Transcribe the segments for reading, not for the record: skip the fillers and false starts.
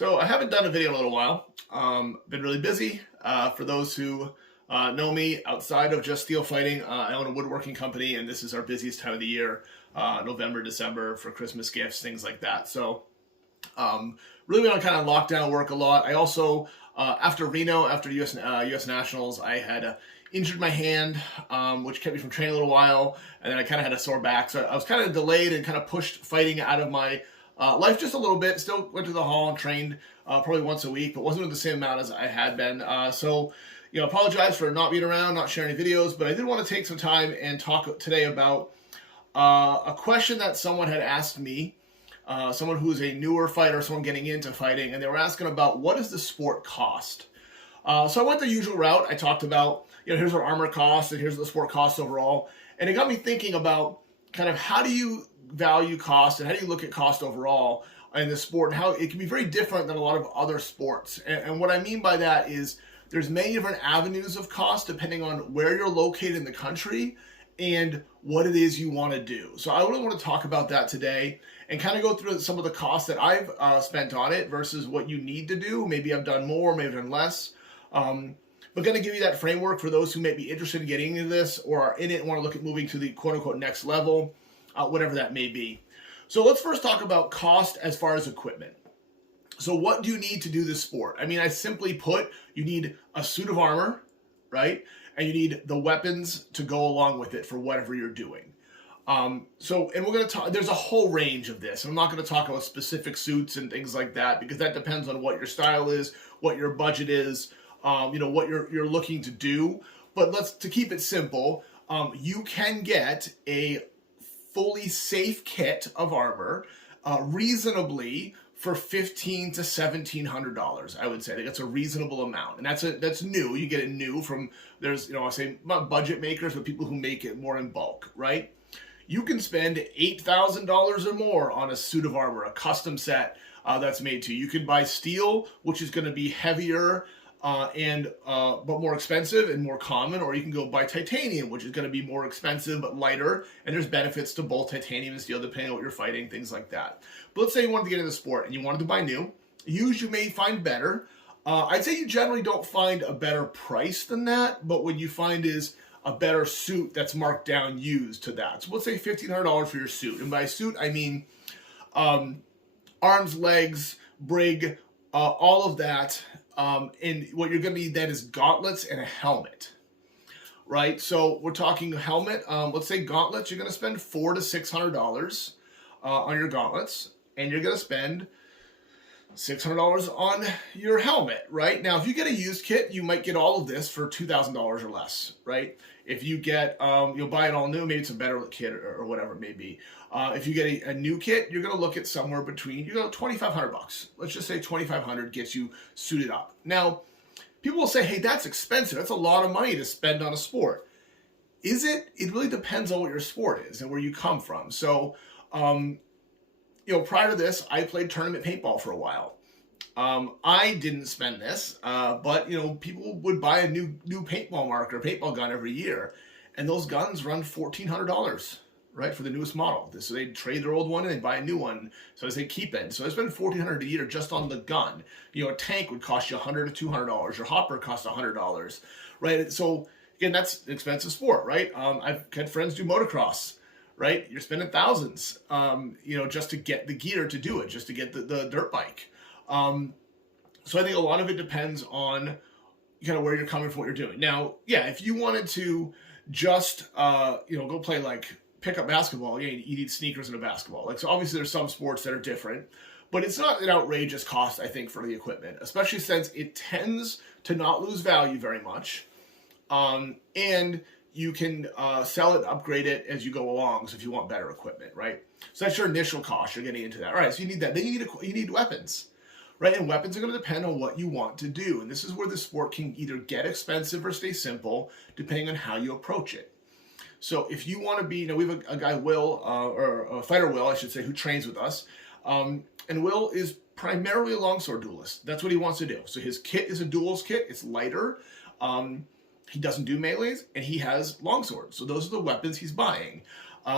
So I haven't done a video in a little while. Been really busy. For those who know me outside of just steel fighting, I own a woodworking company, and this is our busiest time of the year, November, December, for Christmas gifts, things like that. So really been on kind of lockdown work a lot. I also, after Reno, after US Nationals, I had injured my hand, which kept me from training a little while, and then I kind of had a sore back. So I was kind of delayed and kind of pushed fighting out of my life just a little bit. Still went to the hall and trained probably once a week, but wasn't with the same amount as I had been. Apologize for not being around, not sharing any videos, but I did want to take some time and talk today about a question that someone had asked me, someone who's a newer fighter, someone getting into fighting, and they were asking about what does the sport cost? So I went the usual route. I talked about, here's what armor costs and here's what the sport costs overall. And it got me thinking about kind of how do you value cost and how do you look at cost overall in the sport, and how it can be very different than a lot of other sports. And what I mean by that is there's many different avenues of cost depending on where you're located in the country and what it is you want to do. So I really want to talk about that today and kind of go through some of the costs that I've spent on it versus what you need to do. Maybe I've done more, maybe I've done less. But going to give you that framework for those who may be interested in getting into this or are in it and want to look at moving to the quote-unquote next level, whatever that may be. So let's first talk about cost as far as equipment. So what do you need to do this sport? I mean, I simply put, you need a suit of armor, right? And you need the weapons to go along with it for whatever you're doing. And we're going to talk, there's a whole range of this. I'm not going to talk about specific suits and things like that because that depends on what your style is, what your budget is, what you're looking to do. But to keep it simple, you can get a fully safe kit of armor reasonably for $1,500 to $1,700. I would say. I think that's a reasonable amount, and that's new. You get it new from I say not budget makers, but people who make it more in bulk, right? You can spend $8,000 or more on a suit of armor, a custom set that's made to you. You can buy steel, which is going to be heavier but more expensive and more common, or you can go buy titanium, which is going to be more expensive but lighter, and there's benefits to both titanium and steel depending on what you're fighting, things like that. But let's say you wanted to get into the sport and you wanted to buy new. Used you may find better. I'd say you generally don't find a better price than that, but what you find is a better suit that's marked down used to that. So let's say $1,500 for your suit, and by suit I mean arms, legs, brig, all of that. And what you're going to need then is gauntlets and a helmet, right? So we're talking helmet. Let's say gauntlets. You're going to spend $400 to $600 on your gauntlets, and you're going to spend $600 on your helmet, right? Now, if you get a used kit, you might get all of this for $2,000 or less, right? If you get, you'll buy it all new, maybe it's a better kit or whatever it may be. If you get a new kit, you're going to look at somewhere between, $2,500. Let's just say $2,500 gets you suited up. Now, people will say, hey, that's expensive. That's a lot of money to spend on a sport. Is it? It really depends on what your sport is and where you come from. So, prior to this, I played tournament paintball for a while. I didn't spend this, but people would buy a new paintball marker, paintball gun every year, and those guns run $1,400, right, for the newest model. So they trade their old one and they buy a new one. So as they keep it, so I spend $1,400 a year just on the gun. A tank would cost you $100 to $200. Your hopper costs $100, right? So again, that's an expensive sport, right? I've had friends do motocross. Right, you're spending thousands, just to get the gear to do it, just to get the dirt bike. So I think a lot of it depends on kind of where you're coming from, what you're doing. Now, yeah, if you wanted to just go play pick up basketball, you need sneakers and a basketball. So obviously there's some sports that are different, but it's not an outrageous cost, I think, for the equipment, especially since it tends to not lose value very much, and you can sell it, upgrade it as you go along. So if you want better equipment, right? So that's your initial cost. You're getting into that. All right, so you need that. Then you need weapons, right? And weapons are going to depend on what you want to do. And this is where the sport can either get expensive or stay simple, depending on how you approach it. So if you want to be, we have a guy, Will, or a fighter, Will, I should say, who trains with us. And Will is primarily a longsword duelist. That's what he wants to do. So his kit is a duels kit. It's lighter. he doesn't do melees, and he has longswords. So those are the weapons he's buying.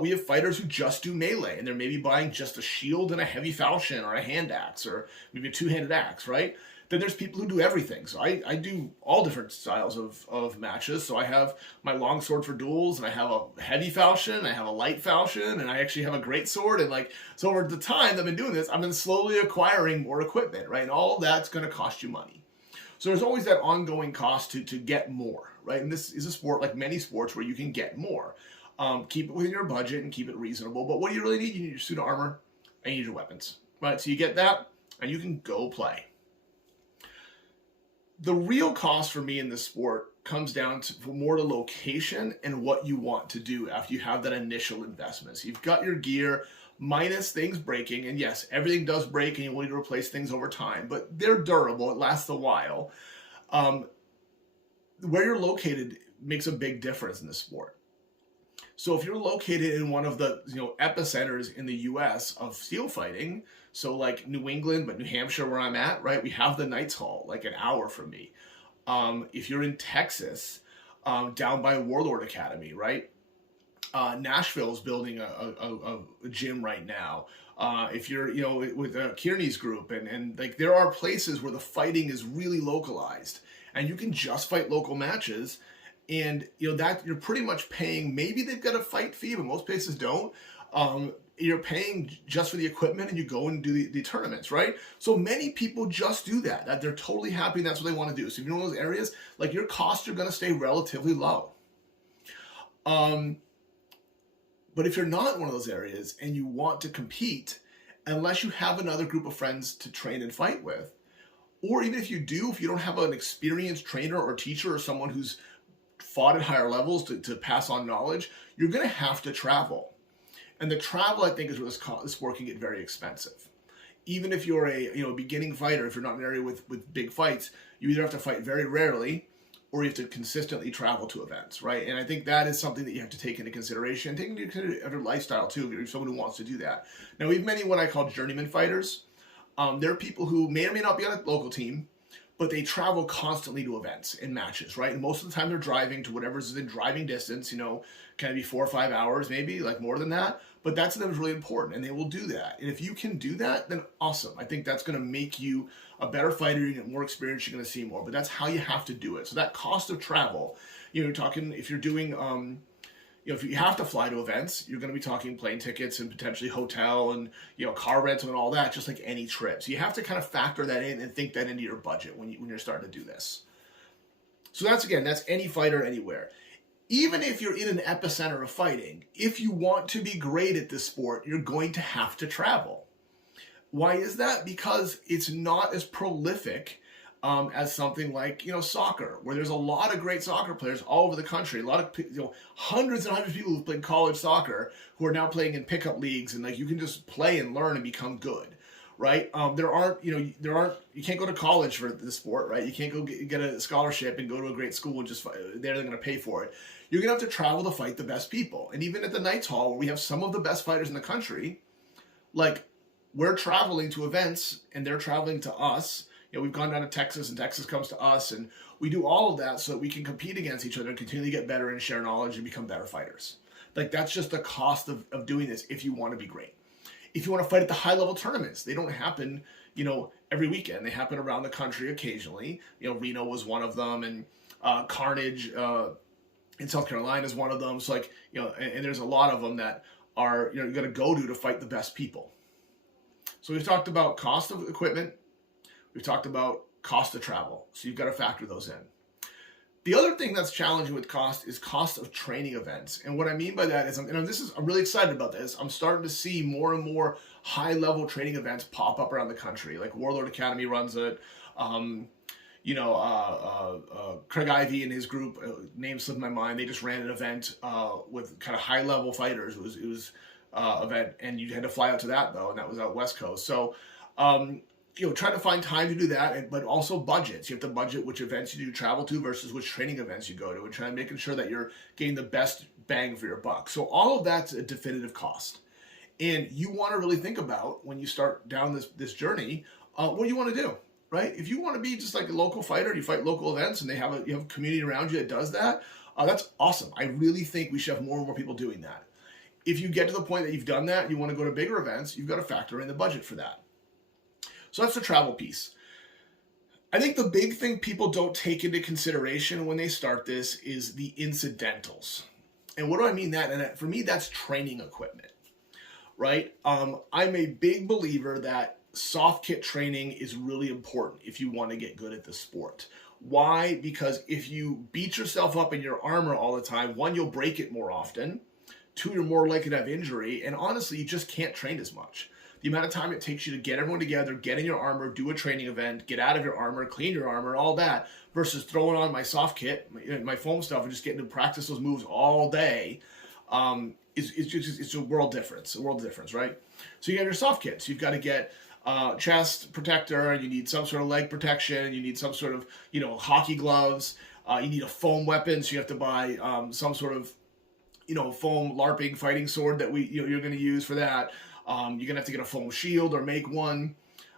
We have fighters who just do melee, and they're maybe buying just a shield and a heavy falchion or a hand axe or maybe a two-handed axe, right? Then there's people who do everything. So I do all different styles of matches. So I have my longsword for duels, and I have a heavy falchion, I have a light falchion, and I actually have a great sword. And like, so over the time I've been doing this, I've been slowly acquiring more equipment, right? And all of that's going to cost you money. So there's always that ongoing cost to get more, right? And this is a sport like many sports where you can get more. Keep it within your budget and keep it reasonable. But what do you really need? You need your suit of armor and you need your weapons, right? So you get that and you can go play. The real cost for me in this sport comes down to more to location and what you want to do after you have that initial investment. So you've got your gear minus things breaking, and yes, everything does break and you will need to replace things over time, but they're durable, it lasts a while. Where you're located makes a big difference in this sport. So if you're located in one of the epicenters in the US of steel fighting, so like New England, but New Hampshire where I'm at, right? We have the Knights Hall, like an hour from me. If you're in Texas, down by Warlord Academy, right? Nashville's building a gym right now. If you're, with Kearney's group, and like there are places where the fighting is really localized, and you can just fight local matches, and that you're pretty much paying. Maybe they've got a fight fee, but most places don't. You're paying just for the equipment, and you go and do the tournaments, right? So many people just do that they're totally happy, and that's what they want to do. So if you're in one of those areas, like your costs are going to stay relatively low. But if you're not in one of those areas and you want to compete, unless you have another group of friends to train and fight with, or even if you do, if you don't have an experienced trainer or teacher or someone who's fought at higher levels to pass on knowledge, you're going to have to travel. And the travel, I think, is where this sport can get very expensive. Even if you're a beginning fighter, if you're not in an area with big fights, you either have to fight very rarely or you have to consistently travel to events, right? And I think that is something that you have to take into consideration. Take into consideration your lifestyle, too, if you're someone who wants to do that. Now, we have many what I call journeyman fighters. There are people who may or may not be on a local team, but they travel constantly to events and matches, right? And most of the time they're driving to whatever's within driving distance, can it be 4 or 5 hours, maybe, like more than that? But that to them is really important, and they will do that. And if you can do that, then awesome. I think that's going to make you a better fighter. You get more experience, you're going to see more. But that's how you have to do it. So that cost of travel, you're talking, if you're doing, if you have to fly to events, you're going to be talking plane tickets and potentially hotel and, car rental and all that, just like any trip. So you have to kind of factor that in and think that into your budget when you're starting to do this. So that's any fighter anywhere. Even if you're in an epicenter of fighting, if you want to be great at this sport, you're going to have to travel. Why is that? Because it's not as prolific as something like soccer, where there's a lot of great soccer players all over the country. A lot of hundreds and hundreds of people who've played college soccer who are now playing in pickup leagues, and like you can just play and learn and become good, right? You can't go to college for the sport, right? You can't go get a scholarship and go to a great school and just they're going to pay for it. You're going to have to travel to fight the best people. And even at the Knights Hall, where we have some of the best fighters in the country, like we're traveling to events and they're traveling to us. We've gone down to Texas and Texas comes to us, and we do all of that so that we can compete against each other and continue to get better and share knowledge and become better fighters. Like that's just the cost of doing this if you want to be great. If you want to fight at the high level tournaments, they don't happen, every weekend. They happen around the country occasionally. Reno was one of them, and Carnage in South Carolina is one of them. So and there's a lot of them that are, you're going to go to fight the best people. So we've talked about cost of equipment. We've talked about cost of travel. So you've got to factor those in. The other thing that's challenging with cost is cost of training events. And what I mean by that is, I'm really excited about this. I'm starting to see more and more high-level training events pop up around the country. Like Warlord Academy runs it. Craig Ivey and his group, name slipped my mind, they just ran an event with kind of high-level fighters. It was event, and you had to fly out to that, though, and that was out West Coast. So, try to find time to do that, but also budgets. You have to budget which events you do travel to versus which training events you go to, and try to making sure that you're getting the best bang for your buck. So all of that's a definitive cost. And you want to really think about, when you start down this journey, what do you want to do? right? If you want to be just like a local fighter, you fight local events, and you have a community around you that does that. That's awesome. I really think we should have more and more people doing that. If you get to the point that you've done that, you want to go to bigger events, you've got to factor in the budget for that. So that's the travel piece. I think the big thing people don't take into consideration when they start this is the incidentals. And what do I mean that? And for me, that's training equipment, right? I'm a big believer that soft kit training is really important if you want to get good at the sport. Why? Because if you beat yourself up in your armor all the time, one, you'll break it more often. Two, you're more likely to have injury. And honestly, you just can't train as much. The amount of time it takes you to get everyone together, get in your armor, do a training event, get out of your armor, clean your armor, all that, versus throwing on my soft kit, my foam stuff, and just getting to practice those moves all day, it's a world difference. Right? So you have your soft kits. You've got to get chest protector, you need some sort of leg protection, you need some sort of, hockey gloves, you need a foam weapon, so you have to buy some sort of, foam LARPing fighting sword that you're going to use for that. You're going to have to get a foam shield or make one,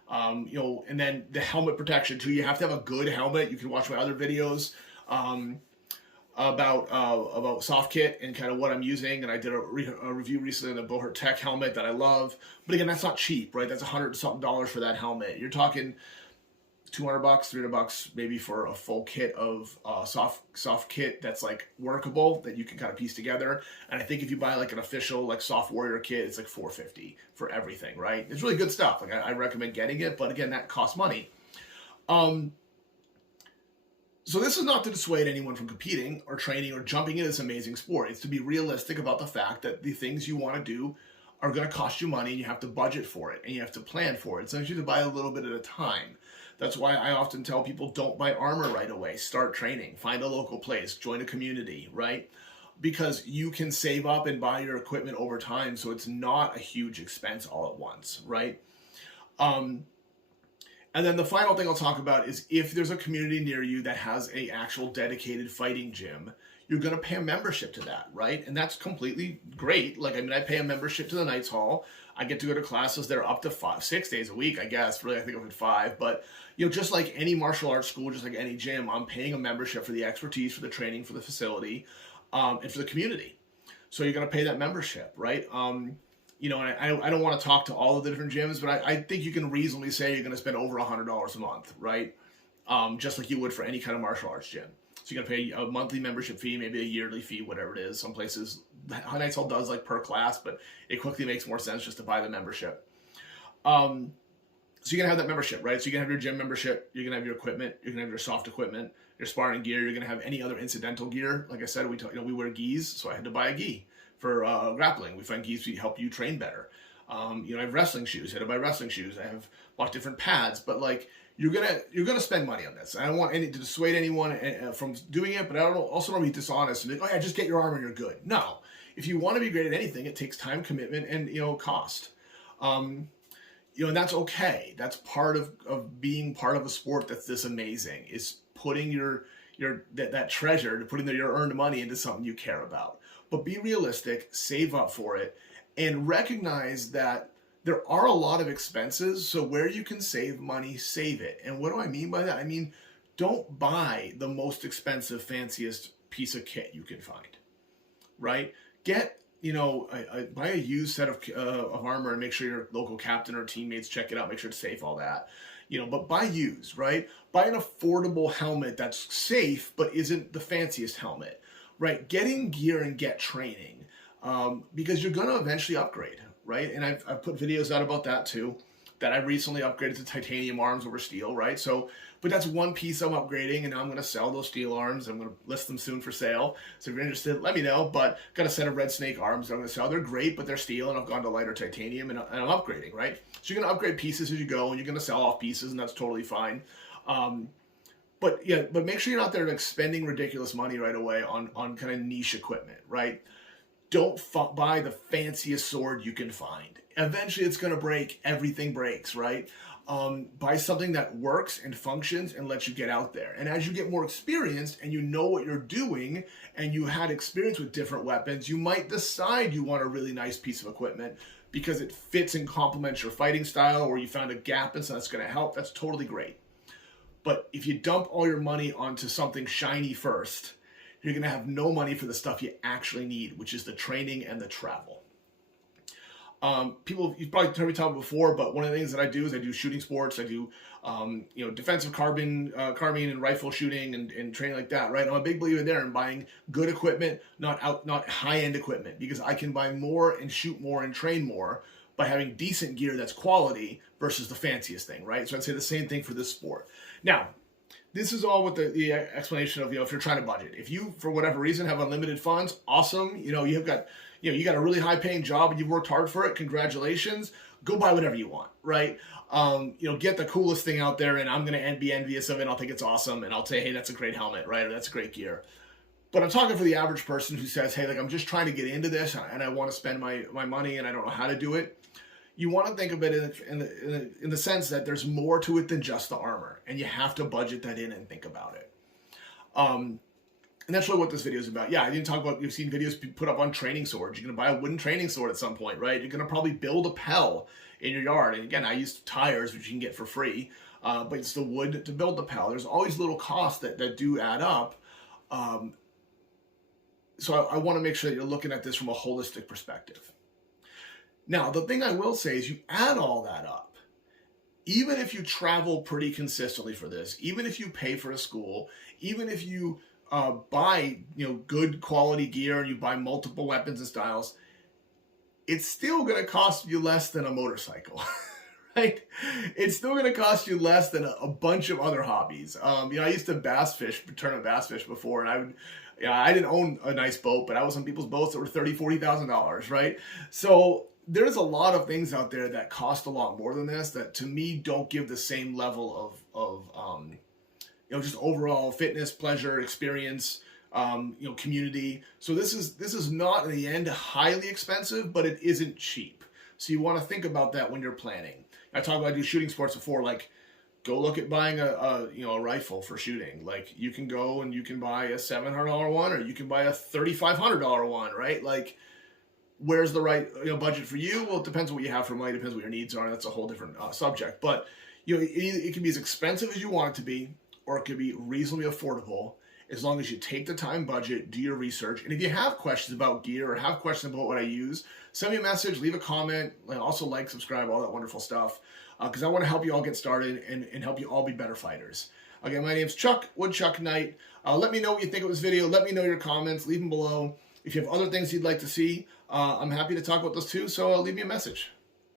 and then the helmet protection too. You have to have a good helmet. You can watch my other videos about soft kit and kind of what I'm using. And I did a review recently on the Bohurt Tech helmet that I love. But again, that's not cheap, right? That's $100 something for that helmet. You're talking $200, $300 maybe for a full kit of soft kit that's like workable, that you can kind of piece together. And I think if you buy like an official like soft warrior kit, it's like $450 for everything, right? It's really good stuff. Like I recommend getting it, but again, that costs money. So this is not to dissuade anyone from competing or training or jumping into this amazing sport. It's to be realistic about the fact that the things you want to do are going to cost you money, and you have to budget for it and you have to plan for it. So you have to buy a little bit at a time. That's why I often tell people, don't buy armor right away. Start training. Find a local place. Join a community, right? Because you can save up and buy your equipment over time, so it's not a huge expense all at once, right? And then the final thing I'll talk about is if there's a community near you that has an actual dedicated fighting gym, you're going to pay a membership to that, right? And that's completely great. I pay a membership to the Knights Hall. I get to go to classes that are up to 6 days a week, I guess. Really, I think of it 5. But, just like any martial arts school, just like any gym, I'm paying a membership for the expertise, for the training, for the facility, and for the community. So you're going to pay that membership, right? And I don't want to talk to all of the different gyms, but I think you can reasonably say you're going to spend over $100 a month, right? Just like you would for any kind of martial arts gym. So you're going to pay a monthly membership fee, maybe a yearly fee, whatever it is. Some places, Knights Hall does like per class, but it quickly makes more sense just to buy the membership. So you're going to have that membership, right? So you're going to have your gym membership, you're going to have your equipment, you're going to have your soft equipment, your sparring gear, you're going to have any other incidental gear. Like I said, we wear gis, so I had to buy a gi for grappling. We find gis to help you train better. I have wrestling shoes, I had to buy wrestling shoes. I have bought different pads, but you're gonna spend money on this. I don't want to dissuade anyone from doing it, but I also don't want to be dishonest and be like, oh yeah, just get your armor and you're good. No, if you want to be great at anything, it takes time, commitment, and cost. And that's okay. That's part of being part of a sport that's this amazing, is putting that treasure, to putting your earned money into something you care about. But be realistic, save up for it, and recognize that there are a lot of expenses, so where you can save money, save it. And what do I mean by that? I mean, don't buy the most expensive, fanciest piece of kit you can find, right? Get, buy a used set of armor and make sure your local captain or teammates check it out, make sure it's safe, all that. But buy used, right? Buy an affordable helmet that's safe, but isn't the fanciest helmet, right? Get in gear and get training, because you're going to eventually upgrade. Right? And I've put videos out about that too, that I recently upgraded to titanium arms over steel, right? So, but that's one piece I'm upgrading, and now I'm going to sell those steel arms. I'm going to list them soon for sale. So if you're interested, let me know. But got a set of red snake arms that I'm going to sell. They're great, but they're steel, and I've gone to lighter titanium, and I'm upgrading, right? So you're going to upgrade pieces as you go, and you're going to sell off pieces, and that's totally fine. But make sure you're not there spending ridiculous money right away on kind of niche equipment, right? Don't buy the fanciest sword you can find. Eventually it's going to break. Everything breaks, right? Buy something that works and functions and lets you get out there. And as you get more experienced and you know what you're doing and you had experience with different weapons, you might decide you want a really nice piece of equipment because it fits and complements your fighting style, or you found a gap and so that's going to help. That's totally great. But if you dump all your money onto something shiny first, you're going to have no money for the stuff you actually need, which is the training and the travel. People, you've probably heard me talk before, but one of the things that I do is I do shooting sports. I do, defensive carbine and rifle shooting and training like that, right? I'm a big believer there in buying good equipment, not high-end equipment, because I can buy more and shoot more and train more by having decent gear that's quality versus the fanciest thing, right? So I'd say the same thing for this sport. Now, this is all with the explanation of, if you're trying to budget. If you, for whatever reason, have unlimited funds, awesome. You got a really high paying job and you've worked hard for it. Congratulations. Go buy whatever you want, right? Get the coolest thing out there, and I'm going to be envious of it. I'll think it's awesome. And I'll say, hey, that's a great helmet, right? Or that's great gear. But I'm talking for the average person who says, hey, I'm just trying to get into this and I want to spend my money and I don't know how to do it. You want to think of it in the sense that there's more to it than just the armor, and you have to budget that in and think about it. And that's really what this video is about. Yeah, I didn't talk about, you've seen videos put up on training swords. You're going to buy a wooden training sword at some point, right? You're going to probably build a Pell in your yard. And again, I use tires, which you can get for free, but it's the wood to build the Pell. There's always little costs that do add up. So I want to make sure that you're looking at this from a holistic perspective. Now, the thing I will say is you add all that up, even if you travel pretty consistently for this, even if you pay for a school, even if you buy good quality gear and you buy multiple weapons and styles, it's still going to cost you less than a motorcycle, right? It's still going to cost you less than a bunch of other hobbies. I used to tournament bass fish before, and I didn't own a nice boat, but I was on people's boats that were $30,000, $40,000, right? So there's a lot of things out there that cost a lot more than this that to me don't give the same level of just overall fitness, pleasure, experience, community. So this is not in the end highly expensive, but it isn't cheap. So you want to think about that when you're planning. I talked about shooting sports before, like go look at buying a rifle for shooting. Like you can go and you can buy a $700 one, or you can buy a $3,500 one, right? Like, where's the right budget for you? Well, it depends on what you have for money. It depends what your needs are. That's a whole different subject. But it can be as expensive as you want it to be, or it could be reasonably affordable, as long as you take the time, budget, do your research. And if you have questions about gear or have questions about what I use, send me a message, leave a comment, and also like, subscribe, all that wonderful stuff, because I want to help you all get started and help you all be better fighters. Again, my name's Chuck, Woodchuck Knight. Let me know what you think of this video. Let me know your comments. Leave them below. If you have other things you'd like to see, I'm happy to talk about those too, so leave me a message.